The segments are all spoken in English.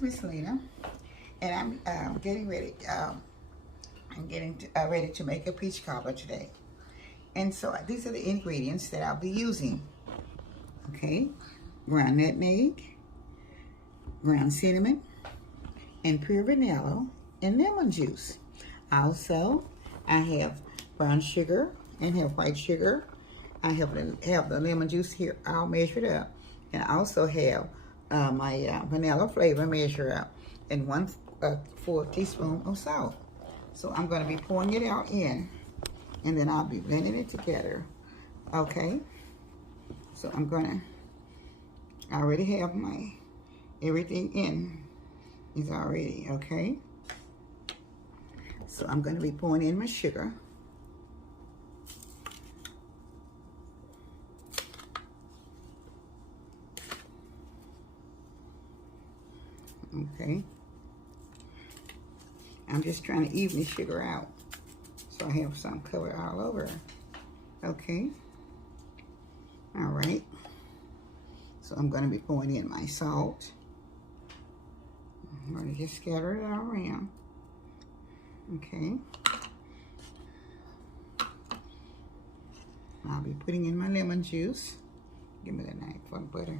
is Miss Lena, and I'm getting ready. Ready to make a peach cobbler today. And so these are the ingredients that I'll be using. Okay, ground nutmeg, ground cinnamon, and pure vanilla, and lemon juice. Also, I have brown sugar and have white sugar. I have the lemon juice here all measured up, and I also have my vanilla flavor measured up, and 1/4 teaspoon of salt. So I'm going to be pouring it out in, and then I'll be blending it together. Okay, so I already have my everything in. Is already okay. So I'm going to be pouring in my sugar. Okay. I'm just trying to even the sugar out so I have some covered all over. Okay. All right. So I'm going to be pouring in my salt. I'm going to just scatter it all around. Okay. I'll be putting in my lemon juice. Give me the knife for butter.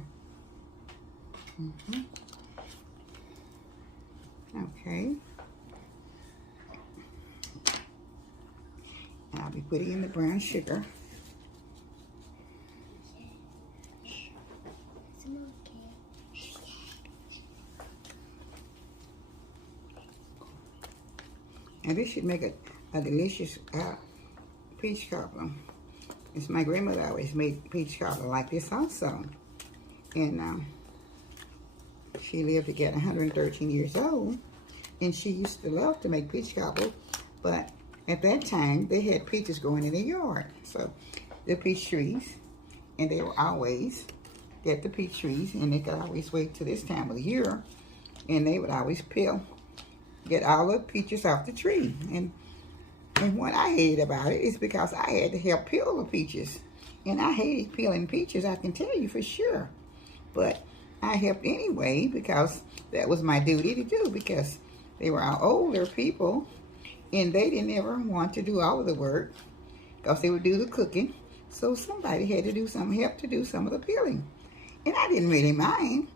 Okay. I'll be putting in the brown sugar. And this should make a delicious peach cobbler. It's my grandmother always made peach cobbler like this also. And she lived to get 113 years old. And she used to love to make peach cobbler. But at that time, they had peaches growing in the yard. So the peach trees. And they would always get the peach trees. And they could always wait till this time of the year. And they would always get all the peaches off the tree. And what I hated about it is because I had to help peel the peaches. And I hated peeling peaches, I can tell you for sure. But I helped anyway because that was my duty to do, because they were all older people and they didn't ever want to do all of the work because they would do the cooking. So somebody had to do help to do some of the peeling. And I didn't really mind.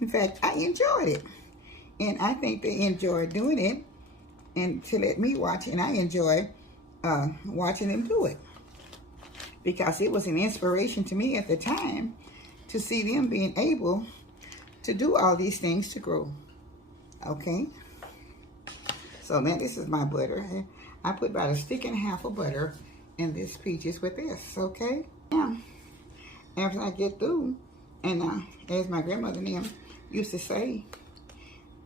In fact, I enjoyed it. And I think they enjoyed doing it and to let me watch, and I enjoy watching them do it because it was an inspiration to me at the time to see them being able to do all these things to grow. Okay, so now this is my butter. I put about 1.5 sticks of butter in this peaches with this. Okay, now after I get through, and as my grandmother and them used to say,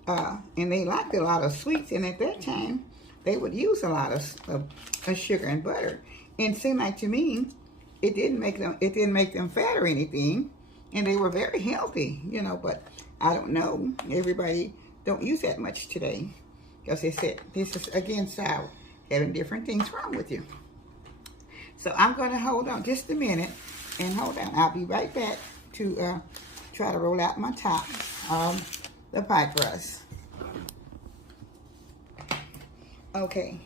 and they liked a lot of sweets, and at that time they would use a lot of sugar and butter. And it seemed like to me it didn't make them fat or anything, and they were very healthy, you know. But I don't know, everybody don't use that much today because they said this is against sour, having different things wrong with you. So I'm going to hold on just a minute and hold on. I'll be right back to try to roll out my top the pie crust. Okay,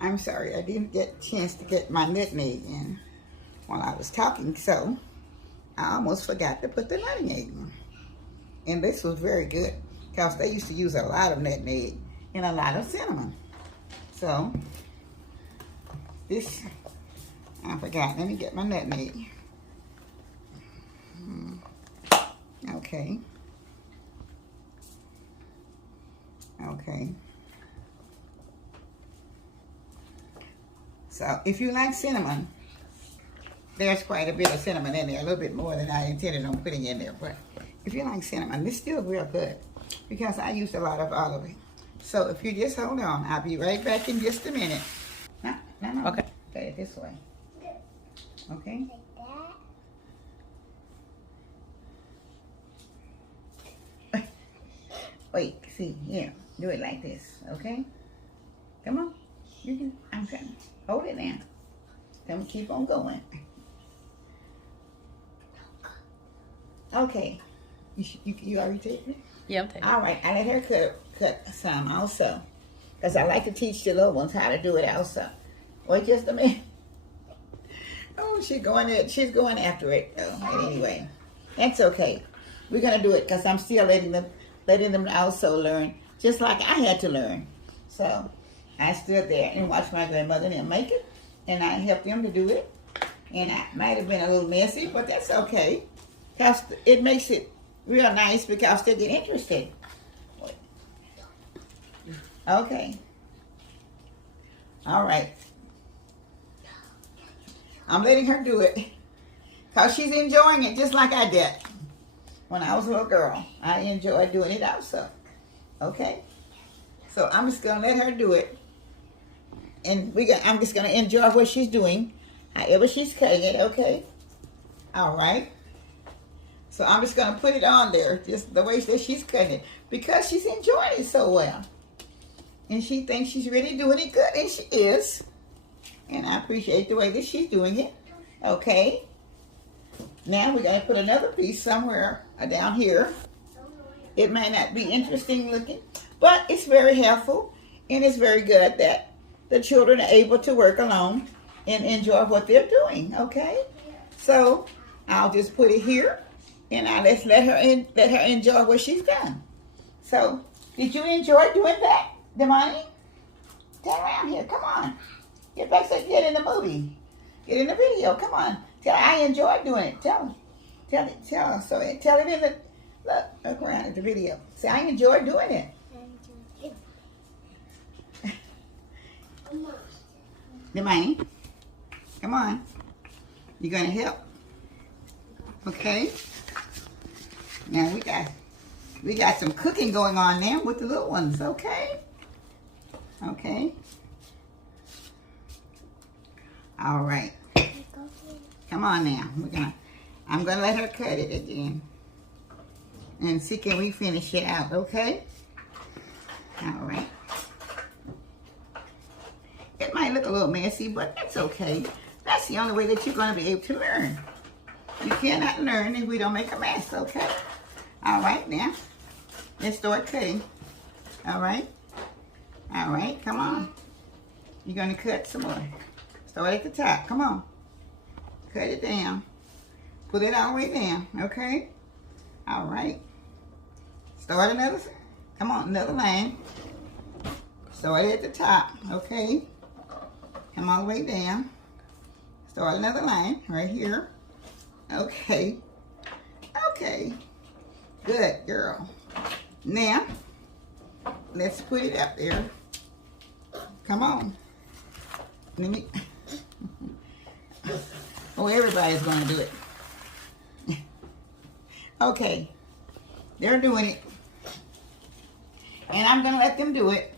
I'm sorry, I didn't get a chance to get my nutmeg in while I was talking, so I almost forgot to put the nutmeg in. And this was very good because they used to use a lot of nutmeg and a lot of cinnamon. So this, I forgot, let me get my nutmeg. Okay. Okay. So if you like cinnamon, there's quite a bit of cinnamon in there, a little bit more than I intended on putting in there. But if you like cinnamon, it's still real good because I used a lot of olive oil. So if you just hold on, I'll be right back in just a minute. No. Okay. Put it this way. Okay. Wait, see, here, do it like this, okay? Come on, you can, I'm trying, hold it now. Come, keep on going. Okay, you already take it? Yeah, I'm taking. All right, I let her cut some also. Because I like to teach the little ones how to do it also. Wait just a minute. Oh, she's going after it. Oh, anyway, that's okay. We're gonna do it because I'm still letting them also learn, just like I had to learn. So I stood there and watched my grandmother and them make it, and I helped them to do it. And I might have been a little messy, but that's okay, because it makes it real nice because they get interested. Okay. All right. I'm letting her do it because she's enjoying it just like I did when I was a little girl. I enjoyed doing it also. Okay. So I'm just gonna let her do it, and I'm just gonna enjoy what she's doing, however she's cutting it. Okay. All right. So I'm just gonna put it on there, just the way that she's cutting it, because she's enjoying it so well. And she thinks she's really doing it good, and she is. And I appreciate the way that she's doing it. Okay. Now we're going to put another piece somewhere down here. It may not be interesting looking, but it's very helpful. And it's very good that the children are able to work alone and enjoy what they're doing. Okay. So I'll just put it here, and I'll let her enjoy what she's done. So did you enjoy doing that, Damani? Turn around here. Come on. Get back so get in the movie. Get in the video. Come on. Tell her I enjoyed doing it. Tell her. Tell her. So tell it in the look around at the video. Say I enjoyed doing it. Damani, come on. You're gonna help. Okay. Now we got some cooking going on now with the little ones. Okay. Okay. All right. Come on now. I'm gonna let her cut it again. And see, can we finish it out, okay? All right. It might look a little messy, but that's okay. That's the only way that you're gonna be able to learn. You cannot learn if we don't make a mess, okay? All right, now. Let's start cutting. All right? All right, come on. You're gonna cut some more. Start at the top. Come on. Cut it down. Put it all the way down. Okay? All right. Start another. Come on, another line. Start at the top. Okay? Come all the way down. Start another line right here. Okay. Okay. Good girl. Now, let's put it up there. Come on. Let me. Oh, everybody's going to do it. Okay. They're doing it. And I'm going to let them do it.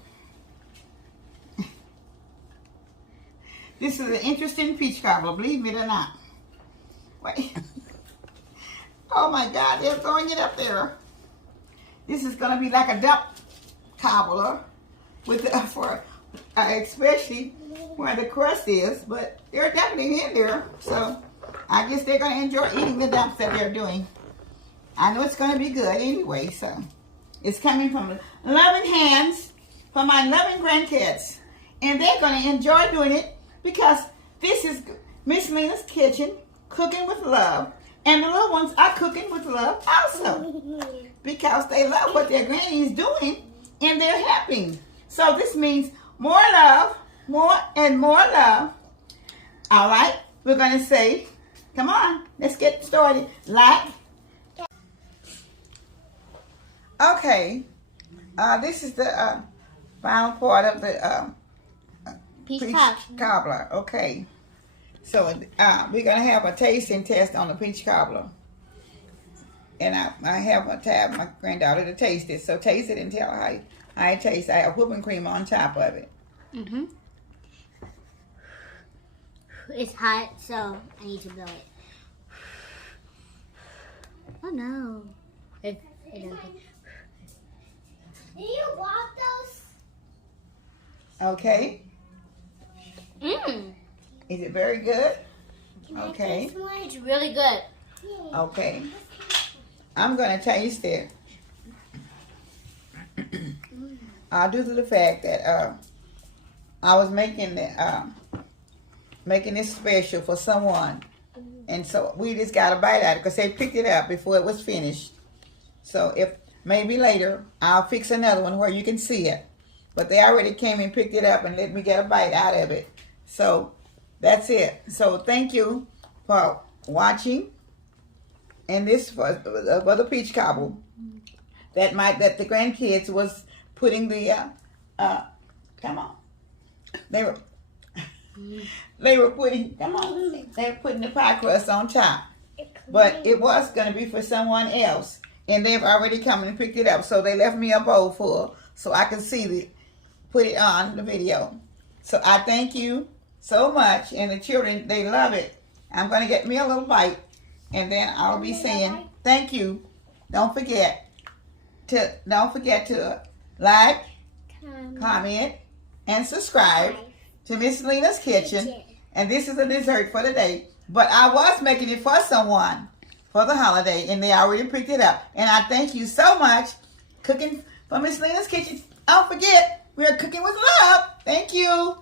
This is an interesting peach cobbler, believe it or not. Wait. Oh my God, they're throwing it up there. This is going to be like a duck cobbler with especially where the crust is, but they're definitely in there. So I guess they're going to enjoy eating the dumps that they're doing. I know it's going to be good anyway, so it's coming from loving hands from my loving grandkids. And they're going to enjoy doing it because this is Miss Lena's kitchen, cooking with love. And the little ones are cooking with love also because they love what their granny is doing and they're helping. So this means more love, more and more love. All right, we're going to say, come on, let's get started. Like. Okay, this is the final part of the peach cobbler. Okay, so we're going to have a tasting test on the peach cobbler. And I have my granddaughter to taste it. So taste it and tell her how it tastes. I have whipping cream on top of it. Mm-hmm. It's hot, so I need to blow it. Oh no. It doesn't. Did you want those? Okay. Mmm. Is it very good? Can I Okay. taste one? It's really good. Okay. I'm going to taste it. due to the fact that I was making this special for someone, and so we just got a bite out of it because they picked it up before it was finished. So if maybe later I'll fix another one where you can see it, but they already came and picked it up and let me get a bite out of it. So that's it. So thank you for watching, and this for the peach cobble that the grandkids was putting the come on, they were putting the pie crust on top, but it was going to be for someone else, and they've already come and picked it up. So they left me a bowl full so I can put it on the video. So I thank you so much, and the children, they love it. I'm going to get me a little bite, and then I'll be saying thank you. Don't forget to like, comment, and subscribe to Miss Lena's Kitchen. And this is a dessert for the day, but I was making it for someone for the holiday, and they already picked it up. And I thank you so much. Cooking for Miss Lena's Kitchen. Don't forget, we're cooking with love. Thank you.